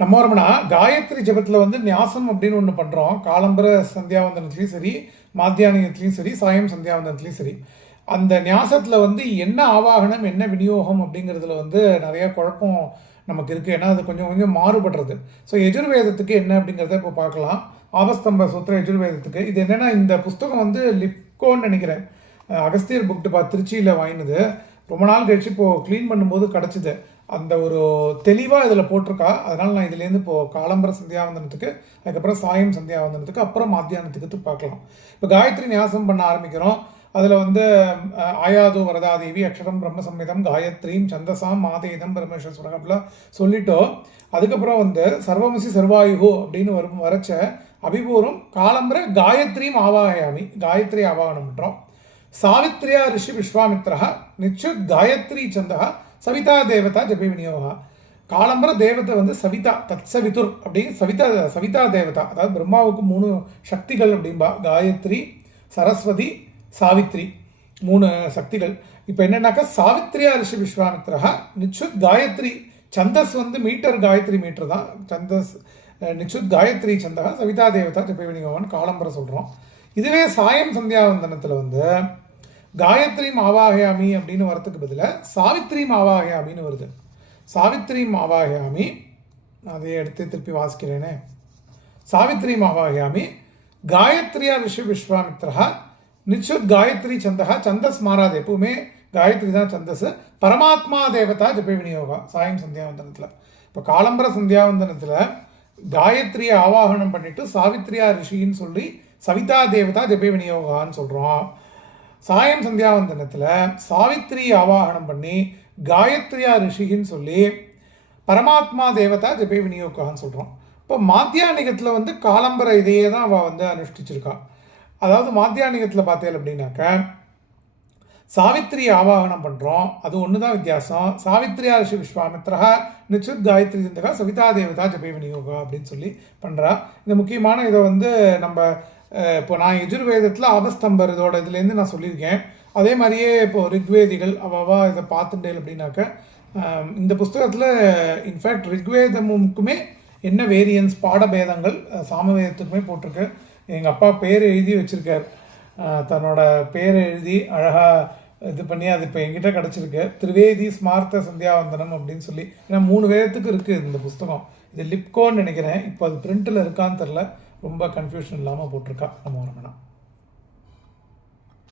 நம்ம வரமுன்னா காயத்ரி ஜபத்தில் வந்து ஞாசம் அப்படின்னு ஒன்று பண்ணுறோம். காலம்பர சந்தியாவந்தனத்துலேயும் சரி, மாத்தியானியத்துலேயும் சரி, சாயம் சந்தியாவந்தனத்துலேயும் சரி. அந்த ஞாசத்தில் வந்து என்ன ஆவாகனம் என்ன விநியோகம் அப்படிங்கிறதுல வந்து நிறைய குழப்பம் நமக்கு இருக்குது. ஏன்னா அது கொஞ்சம் கொஞ்சம் மாறுபடுறது. ஸோ எஜுர்வேதத்துக்கு என்ன அப்படிங்கிறத இப்போ பார்க்கலாம். ஆபஸ்தம்ப சூத்திர எஜுர்வேதத்துக்கு இது என்னென்னா, இந்த புஸ்தகம் வந்து லிப்கோன்னு நினைக்கிறேன், அகஸ்தியர் புக் டிப்பா திருச்சியில் வாங்கினது. ரொம்ப நாள் கழிச்சு இப்போது க்ளீன் பண்ணும்போது கிடச்சிது. அந்த ஒரு தெளிவாக இதில் போட்டிருக்கா. அதனால் நான் இதுலேருந்து இப்போது காலம்பர சந்தியாவந்தனத்துக்கு, அதுக்கப்புறம் சாயம் சந்தியாவந்தனத்துக்கு, அப்புறம் மாத்தியானத்துக்கு பார்க்கலாம். இப்போ காயத்ரி ஞாசம் பண்ண ஆரம்பிக்கிறோம். அதில் வந்து ஆயாது வரதாதேவி அக்ஷரம் பிரம்ம சம்மிதம் காயத்ரீம் சந்தசாம் மாதேதம் பரமேஸ்வரம் அப்படிலாம் சொல்லிட்டோம். அதுக்கப்புறம் வந்து சர்வமசி சர்வாயுகோ அப்படின்னு வரைச்ச அபிபூர்வம் காலம்பர காயத்ரீம் ஆவாயாமி, காயத்ரி ஆவாகனம் பண்ணுறோம். சாவித்ரியா ரிஷி விஸ்வாமித்ரா நிச்சுத் காயத்ரி சந்தா சவிதா தேவதா ஜபி விநியோகா. காலம்பர தேவதை வந்து சவிதா, தத் சவிதுர் அப்படின்னு சவிதா தேவதா, அதாவது பிரம்மாவுக்கு 3 சக்திகள் அப்படின்பா. காயத்ரி, சரஸ்வதி, சாவித்ரி, 3 சக்திகள். இப்போ என்னன்னாக்கா சாவித்ரியா ரிஷி விஸ்வாமித்ரா நிச்சுத் காயத்ரி சந்தஸ் வந்து மீட்டர், காயத்ரி மீட்டர் தான் சந்தஸ். நிச்சுத் காயத்ரி சந்தகா சவிதா தேவதா ஜபி விநியோகான்னு காலம்பர சொல்கிறோம். இதுவே சாயம் சந்தியாவந்தனத்தில் வந்து காயத்ரி ஆவாகயாமி அப்படின்னு வரத்துக்கு பதிலாக சாவித்ரி ஆவாகயாமின்னு வருது. சாவித்ரி ஆவாகயாமி, அதை எடுத்து திருப்பி வாசிக்கிறேனே. சாவித்ரி ஆவாகயாமி காயத்ரியா ரிஷி விஸ்வாமித்ரா நிச்சுத் காயத்ரி சந்தகா சந்தஸ் மாறாது. எப்பவுமே காயத்ரி தான் சந்தஸ். பரமாத்மா தேவதா ஜப விநியோகா சாயம் சந்தியாவந்தனத்தில். இப்போ காலம்பர சந்தியாவந்தனத்தில் காயத்ரியை ஆவாகனம் பண்ணிட்டு சாவித்ரியா ரிஷின்னு சொல்லி சவிதா தேவதா ஜப விநியோகான்னு சொல்கிறோம். சாயம் சந்தியாவந்தனத்தில் சாவித்ரி ஆவாகனம் பண்ணி காயத்ரியா ரிஷிகின்னு சொல்லி பரமாத்மா தேவதா ஜப விநியோகான்னு சொல்கிறோம். இப்போ மாத்தியானிகத்தில் வந்து காலம்பர இதையே தான் அவள் வந்து அனுஷ்டிச்சிருக்கா. அதாவது மாத்தியானிகத்தில் பார்த்தேன் அப்படின்னாக்க சாவித்ரி ஆவாகனம் பண்ணுறோம், அது ஒன்று தான் வித்தியாசம். சாவித்ரியா ரிஷி விஸ்வாமித்ரா நிச்சுத் காயத்ரி சந்தகா சவிதா தேவதா ஜப விநியோகா அப்படின்னு சொல்லி பண்ணுறா. இந்த முக்கியமான இதை வந்து நம்ம இப்போ நான் எஜுர்வேதத்தில் ஆபஸ்தம்பர் இதோட இதுலேருந்து நான் சொல்லியிருக்கேன். அதே மாதிரியே இப்போது ரிக்வேதிகள் அவ்வளவா இதை பார்த்துட்டேன் அப்படின்னாக்க இந்த புஸ்தகத்தில் இன்ஃபேக்ட் ரிக்வேதமுக்குமே என்ன வேரியன்ஸ் பாடபேதங்கள் சாமவேதத்துக்குமே போட்டிருக்கு. எங்கள் அப்பா பேர் எழுதி வச்சுருக்கார், தன்னோட பேரை எழுதி அழகாக இது பண்ணி அது இப்போ என்கிட்ட கிடச்சிருக்கு. திரிவேதி ஸ்மார்த்த சந்தியாவந்தனம் அப்படின்னு சொல்லி. ஏன்னா 3 வேதத்துக்கு இருக்குது இந்த புஸ்தகம். இது லிப்கோன்னு நினைக்கிறேன். இப்போ அது பிரிண்டில் இருக்கான்னு தெரில, ரொம்ப கன்ஃபியூஷன் இல்லாமல் போட்டிருக்கா. நம்ம வரணும்.